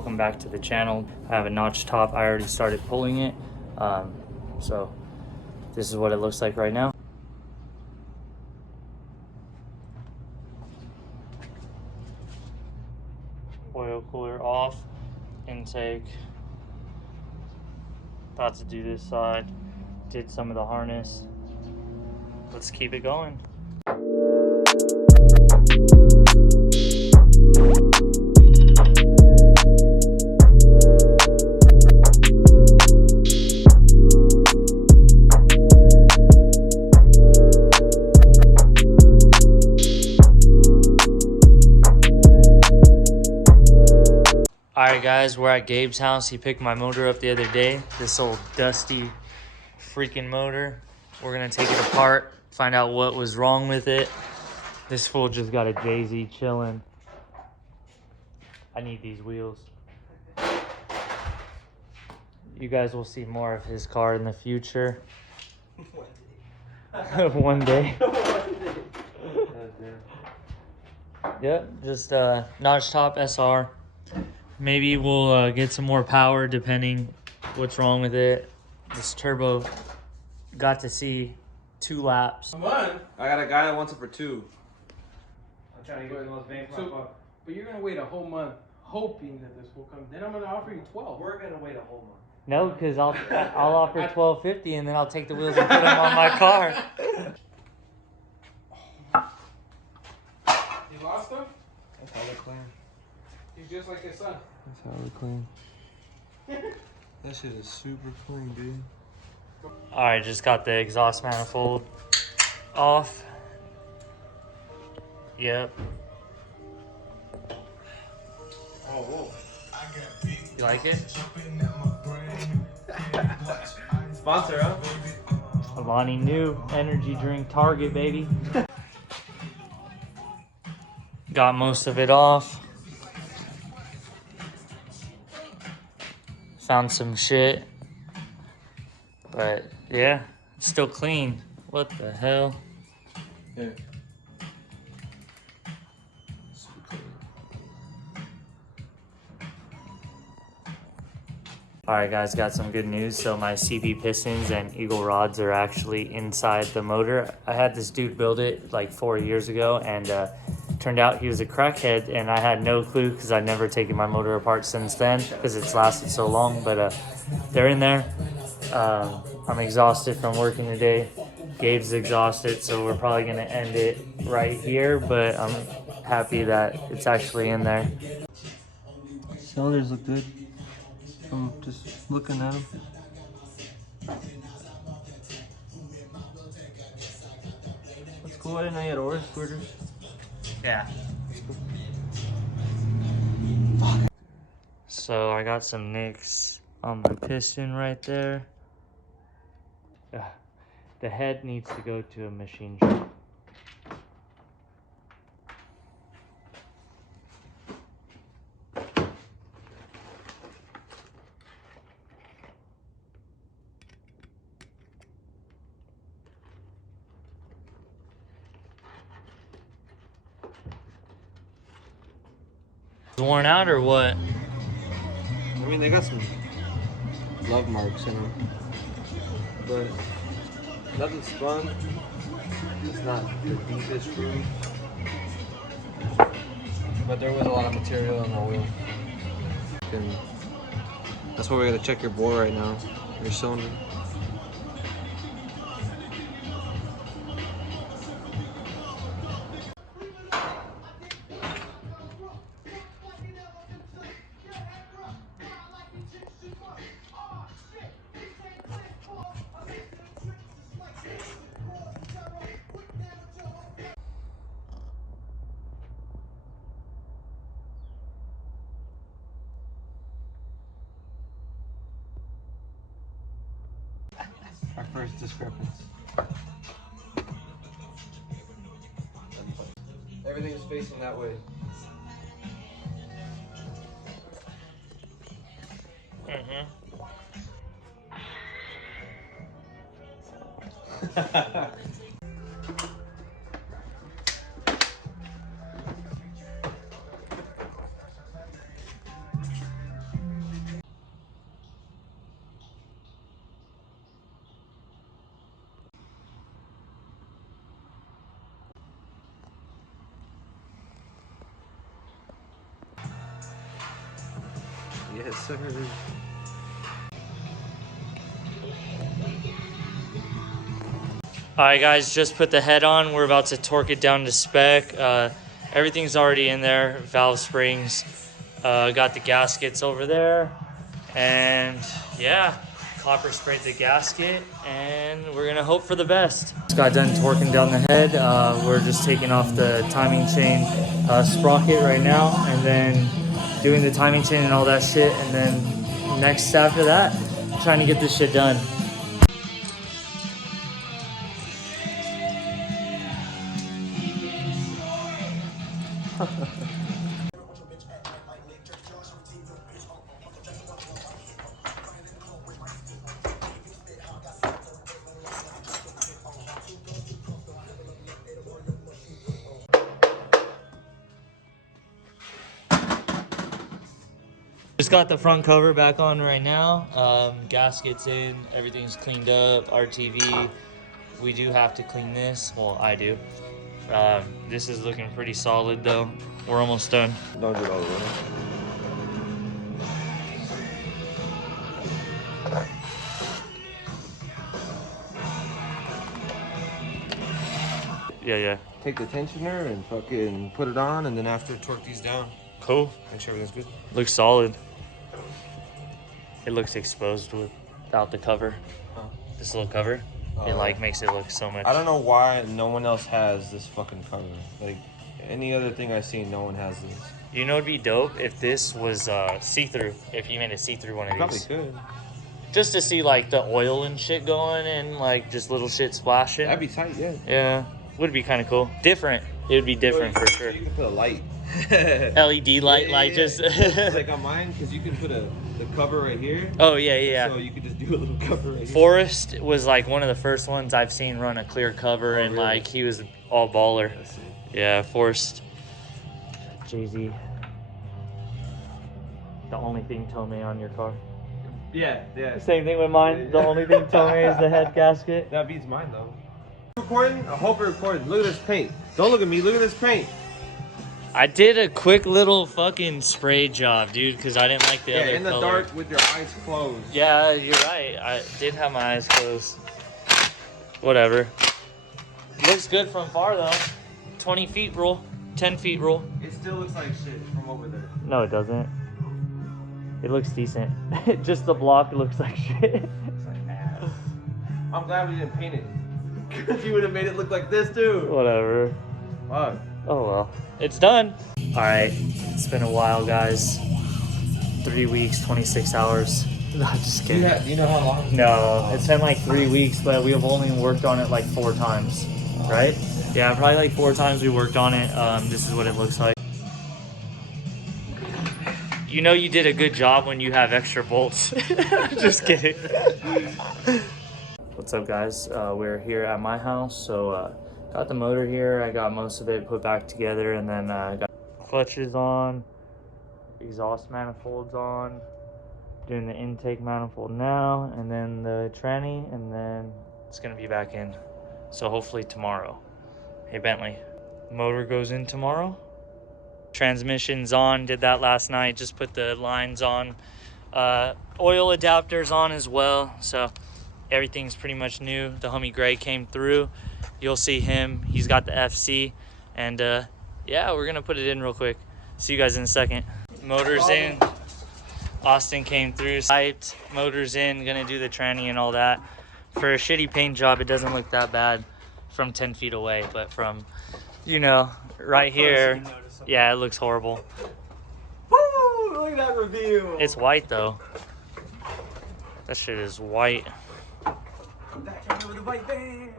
welcome back to the channel. I have a notch top. I already started pulling it, so this is what it looks like right now. Oil cooler off, intake. About to do this side. Did some of the harness. Let's keep it going. Alright guys, we're at Gabe's house. He picked my motor up the other day. This old dusty freaking motor. We're gonna take it apart, find out what was wrong with it. This fool just got a Jay-Z chilling. I need these wheels. You guys will see more of his car in the future. One day. Yep, just notch top SR. Maybe we'll get some more power depending what's wrong with it. This turbo got to see 2 laps. Come on. I got a guy that wants it for 2. I'm trying to get the most bang for my buck. But you're gonna wait a whole month hoping that this will come. Then I'm gonna offer you 12. We're gonna wait a whole month. No, because I'll offer $12.50 and then I'll take the wheels and put them on my car. You lost them? That's how they're clean. He's just like his son. That's how they're clean. That shit is super clean, dude. Alright, just got the exhaust manifold off. Yep. Oh, whoa. You like it? Sponsor, huh? Alani new energy drink Target, baby. Got most of it off. Found some shit. But yeah, it's still clean. What the hell? Yeah. Alright guys, got some good news. So my CB pistons and eagle rods are actually inside the motor. I had this dude build it like 4 years ago, and turned out he was a crackhead, and I had no clue because I've never taken my motor apart since then because it's lasted so long. But they're in there. I'm exhausted from working today. Gabe's exhausted, so we're probably gonna end it right here, but I'm happy that it's actually in there. Cylinders look good. I'm just looking at them. That's cool. I didn't know you had oil squirters. Yeah. So I got some nicks on the piston right there. The head needs to go to a machine shop. Worn out or what? I mean, they got some love marks in them, but nothing spun. It's not the deepest groove, but there was a lot of material on the wheel. And that's why we're gonna check your bore right now, your cylinder. Our first discrepancy. Everything is facing that way. Yes, sir. Alright guys, just put the head on. We're about to torque it down to spec. Everything's already in there. Valve springs. Got the gaskets over there. And yeah, copper sprayed the gasket. And we're gonna hope for the best. Just got done torquing down the head. We're just taking off the timing chain sprocket right now. And then doing the timing chain and all that shit. And then next after that, trying to get this shit done. Just got the front cover back on right now. Gaskets in, everything's cleaned up, RTV. We do have to clean this, well I do. This is looking pretty solid though. We're almost done. Don't do it all the way. Yeah. Take the tensioner and fucking put it on, and then after torque these down. Cool. Make sure everything's good. Looks solid. It looks exposed without the cover. Huh? This little cover. It like makes it look so much. I don't know why no one else has this fucking cover. Like any other thing I've seen, no one has this. You know, it'd be dope if this was see-through. If you made a see-through one of Probably these. could. Just to see like the oil and shit going and like just little shit splashing. That'd be tight, yeah. Yeah, would be kind of cool. Different. It would be different for sure. You can put a light. LED light, like just. Like on mine, because you can put the cover right here. Oh yeah. So you could just do a little cover right here. Forrest was like one of the first ones I've seen run a clear cover, and really? like he was all baller. Let's see. Yeah, Forrest. Jay-Z. The only thing Tome on your car. Yeah. Same thing with mine. The only thing Tome is the head gasket. That beats mine though. Recording? I hope you're recording. Look at this paint. Don't look at me. Look at this paint. I did a quick little fucking spray job, dude, because I didn't like the other in the color. dark with your eyes closed. Yeah, you're right. I did have my eyes closed. Whatever. Looks good from far though. 20 feet rule. 10 feet rule. It still looks like shit from over there. No, it doesn't. It looks decent. Just the block looks like shit. It's like ass. I'm glad we didn't paint it. Because you would have made it look like this too. Whatever. Fuck. Oh well. It's done. Alright. It's been a while, guys. 3 weeks, 26 hours. No, just kidding. Do you know how long? No, it's been like 3 weeks, but we have only worked on it like 4 times. Right? Yeah, probably like 4 times we worked on it. This is what it looks like. You know you did a good job when you have extra bolts. Just kidding. What's up, guys? We're here at my house, so got the motor here. I got most of it put back together, and then got clutches on, exhaust manifolds on, doing the intake manifold now, and then the tranny, and then it's gonna be back in. So hopefully tomorrow. Hey Bentley, motor goes in tomorrow. Transmission's on, did that last night, just put the lines on. Oil adapters on as well, so everything's pretty much new. The homie Gray came through. You'll see him, he's got the FC, and yeah, we're gonna put it in real quick. See you guys in a second. Motor's in. Austin came through, hyped, motor's in, gonna do the tranny and all that. For a shitty paint job, it doesn't look that bad from 10 feet away, but from, you know, right here, yeah, it looks horrible. Woo! Look at that review. It's white though. That shit is white. I'm back here with the white vans.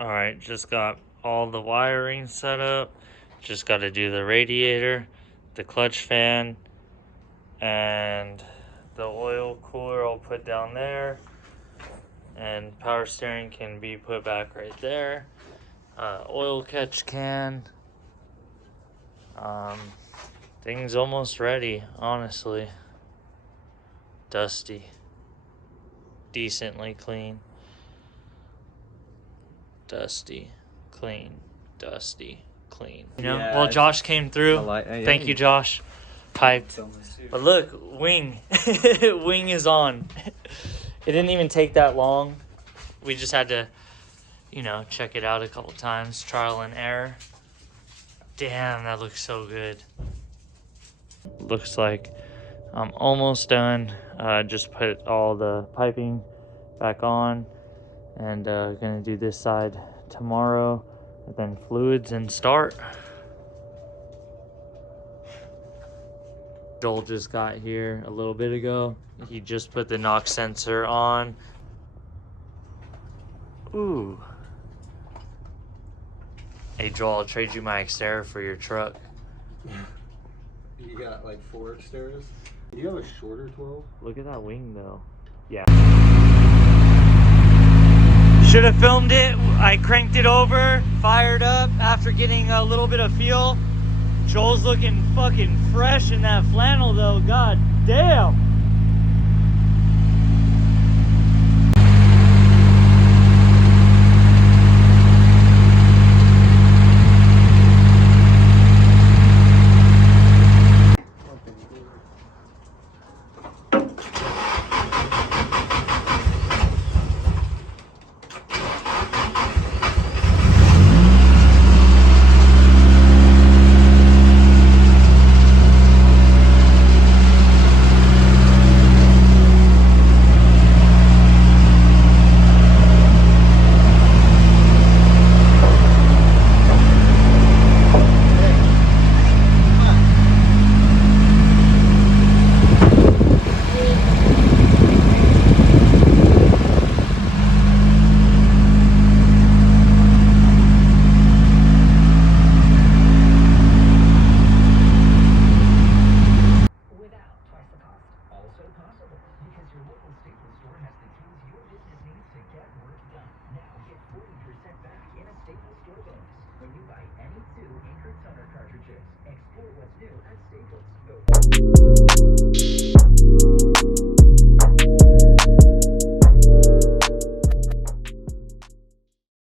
Alright, just got all the wiring set up. Just got to do the radiator, the clutch fan, and the oil cooler I'll put down there. And power steering can be put back right there. Oil catch can. Thing's almost ready, honestly. Dusty. Decently clean. Dusty. Clean. Dusty. clean. You know. Yeah, Well, Josh came through. Thank you, Josh. Hyped. But look, wing, wing is on. It didn't even take that long. We just had to, you know, check it out a couple times, trial and error. Damn, that looks so good. Looks like I'm almost done. Just put all the piping back on, and gonna do this side tomorrow, and then fluids and start. Joel just got here a little bit ago. He just put the knock sensor on. Ooh. Hey Joel, I'll trade you my Xterra for your truck. You got like 4 Xterras? Do you have a shorter 12? Look at that wing though. Yeah. Should have filmed it. I cranked it over, fired up after getting a little bit of fuel. Joel's looking fucking fresh in that flannel though. God damn. When you buy any 2 Anchor toner cartridges, explore what's new at Staples.